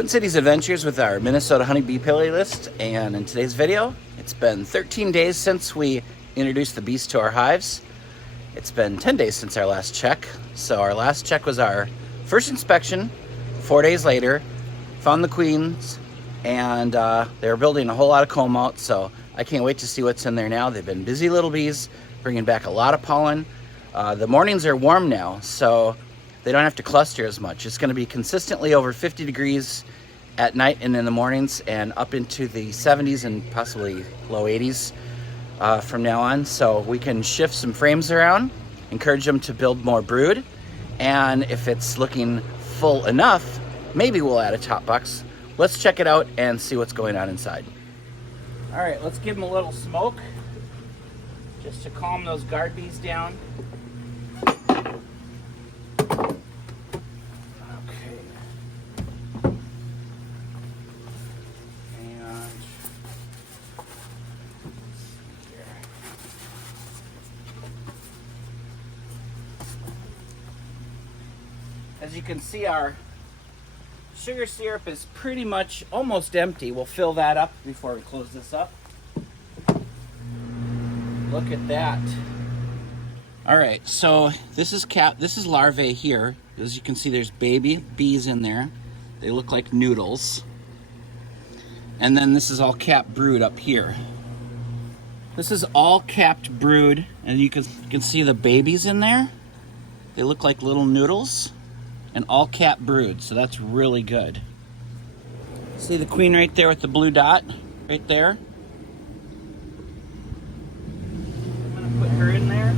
Twin Cities Adventures with our Minnesota honeybee playlist, and in today's video, it's been 13 days since we introduced the bees to our hives. It's been 10 days since our last check. So our last check was our first inspection. 4 days later, found the queens, and they were building a whole lot of comb out, so I can't wait to see what's in there now. They've been busy little bees, bringing back a lot of pollen. The mornings are warm now, so they don't have to cluster as much. It's going to be consistently over 50 degrees at night and in the mornings, and up into the 70s and possibly low 80s from now on. So we can shift some frames around, encourage them to build more brood, and if it's looking full enough, maybe we'll add a top box. Let's check it out and see what's going on inside. All right, let's give them a little smoke just to calm those guard bees down. As you can see, our sugar syrup is pretty much almost empty. We'll fill that up before we close this up. Look at that. All right, so this is larvae here. As you can see, there's baby bees in there. They look like noodles. And then this is all capped brood up here. This is all capped brood, and you can see the babies in there. They look like little noodles. And all capped brood, so that's really good. See the queen right there with the blue dot? Right there? I'm gonna put her in there.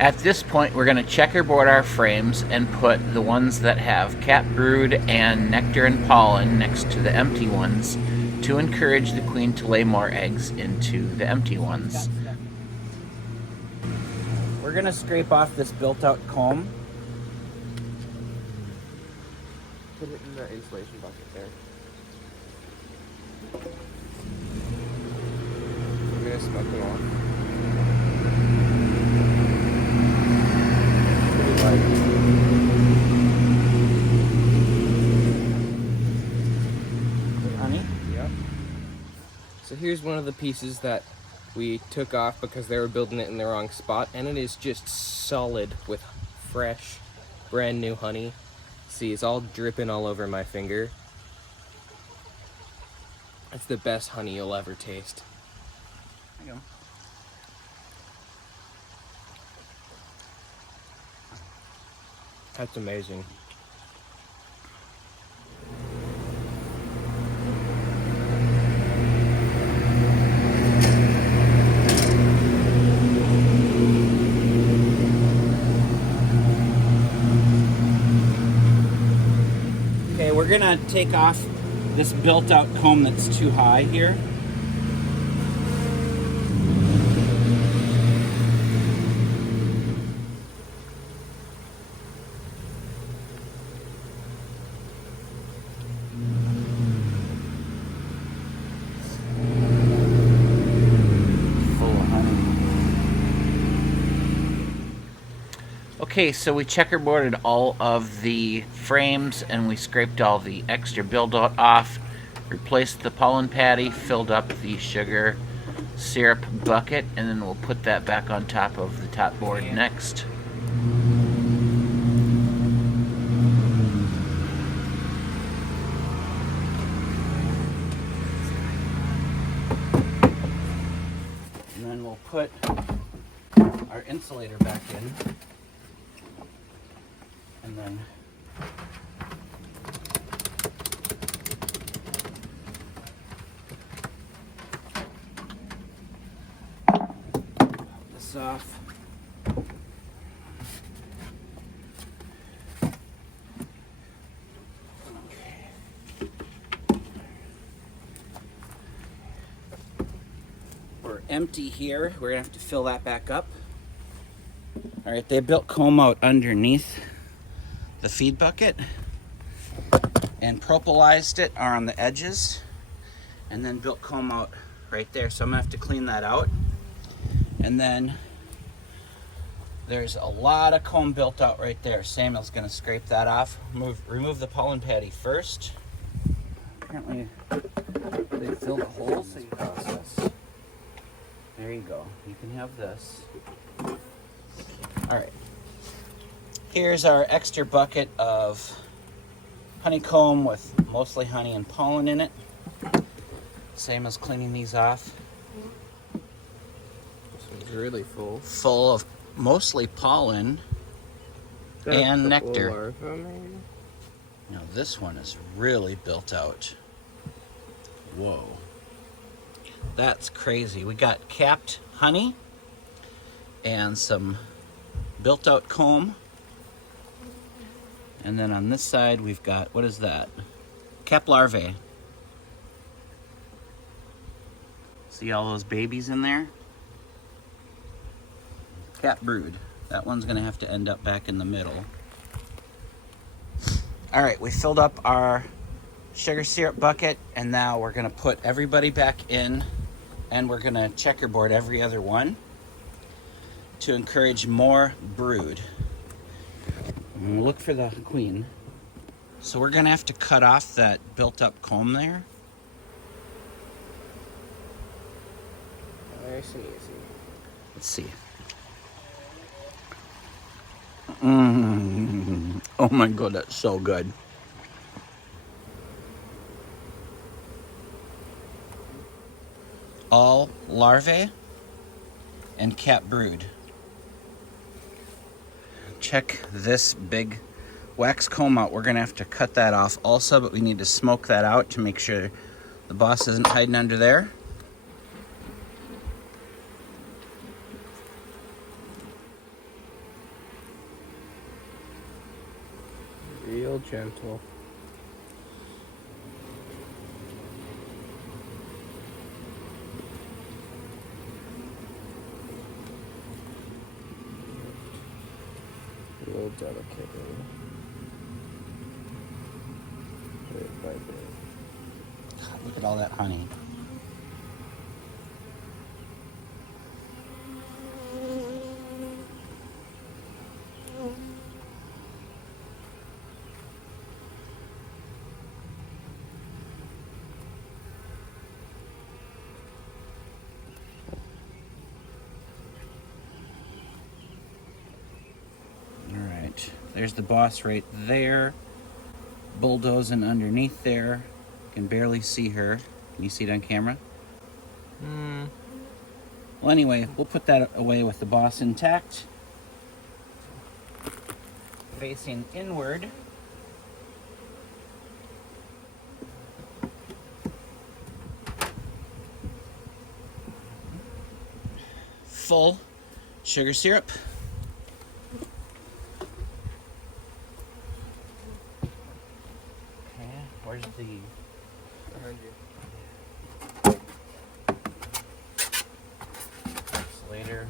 At this point, we're gonna checkerboard our frames and put the ones that have capped brood and nectar and pollen next to the empty ones to encourage the queen to lay more eggs into the empty ones. We're gonna scrape off this built-out comb. Put it in the insulation bucket there. We're gonna smoke them off. Pretty light. Honey? Yep. So here's one of the pieces that we took off because they were building it in the wrong spot, and it is just solid with fresh, brand new honey. See, it's all dripping all over my finger. It's the best honey you'll ever taste. There you go. That's amazing. We're gonna take off this built-out comb that's too high here. Full of honey. Okay, so we checkerboarded all of the frames and we scraped all the extra build-out off, replaced the pollen patty, filled up the sugar syrup bucket, and then we'll put that back on top of the top board next. And then we'll put our insulator back in. And then pop this off. Okay. We're empty here. We're gonna have to fill that back up. All right, they built comb out underneath the feed bucket and propylized it on the edges, and then built comb out right there. So I'm gonna have to clean that out. And then There's a lot of comb built out right there. Samuel's gonna scrape that off. Remove the pollen patty first. Apparently they filled a hole in this process. There you go. You can have this. All right. Here's our extra bucket of honeycomb with mostly honey and pollen in it. Samuel's cleaning these off. This one's really full. Full of mostly pollen and nectar. Larva, maybe? Now this one is really built out. Whoa. That's crazy. We got capped honey and some built out comb. And then on this side we've got, what is that? Cap larvae. See all those babies in there? Cap brood. That one's gonna have to end up back in the middle. All right, we filled up our sugar syrup bucket, and now we're gonna put everybody back in, and we're gonna checkerboard every other one to encourage more brood. And we'll look for the queen. So we're gonna have to cut off that built up comb there. Nice and easy. Let's see. Oh my god, that's so good. All larvae and cap brood. Check this big wax comb out. We're gonna have to cut that off also, but we need to smoke that out to make sure the boss isn't hiding under there. Real gentle. Real delicate. Bit by bit. God, look at all that honey. There's the boss right there, bulldozing underneath there. Can barely see her. Can you see it on camera? Well, anyway, we'll put that away with the boss intact. Facing inward. Full sugar syrup. Where's the... Behind you. Later.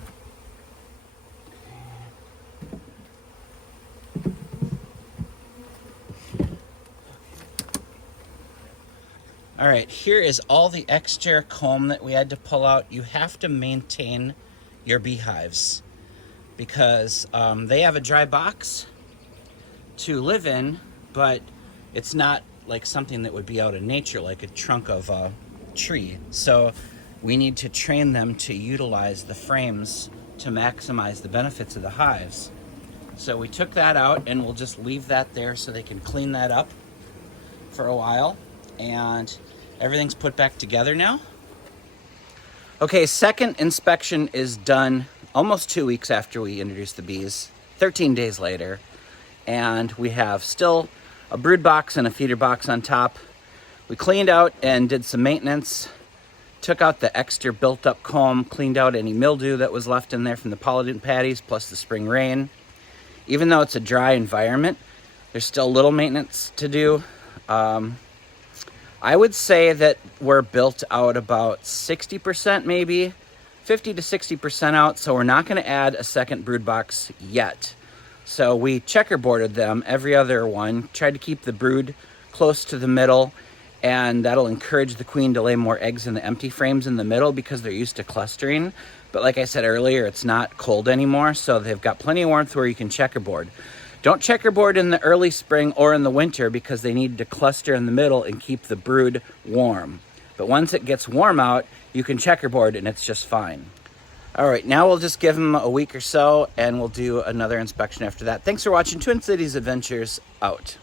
All right, here is all the extra comb that we had to pull out. You have to maintain your beehives because they have a dry box to live in, but it's not like something that would be out in nature, like a trunk of a tree. So we need to train them to utilize the frames to maximize the benefits of the hives. So we took that out and we'll just leave that there so they can clean that up for a while. And everything's put back together now. Okay, second inspection is done almost 2 weeks after we introduced the bees, 13 days later. And we have still a brood box and a feeder box on top. We cleaned out and did some maintenance, took out the extra built up comb, cleaned out any mildew that was left in there from the pollen patties plus the spring rain. Even though it's a dry environment, there's still little maintenance to do. I would say that we're built out about 60% maybe, 50 to 60% out, so we're not gonna add a second brood box yet. So we checkerboarded them, every other one, tried to keep the brood close to the middle, and that'll encourage the queen to lay more eggs in the empty frames in the middle because they're used to clustering. But like I said earlier, it's not cold anymore, so they've got plenty of warmth where you can checkerboard. Don't checkerboard in the early spring or in the winter because they need to cluster in the middle and keep the brood warm. But once it gets warm out, you can checkerboard and it's just fine. All right, now we'll just give them a week or so and we'll do another inspection after that. Thanks for watching Twin Cities Adventures, out.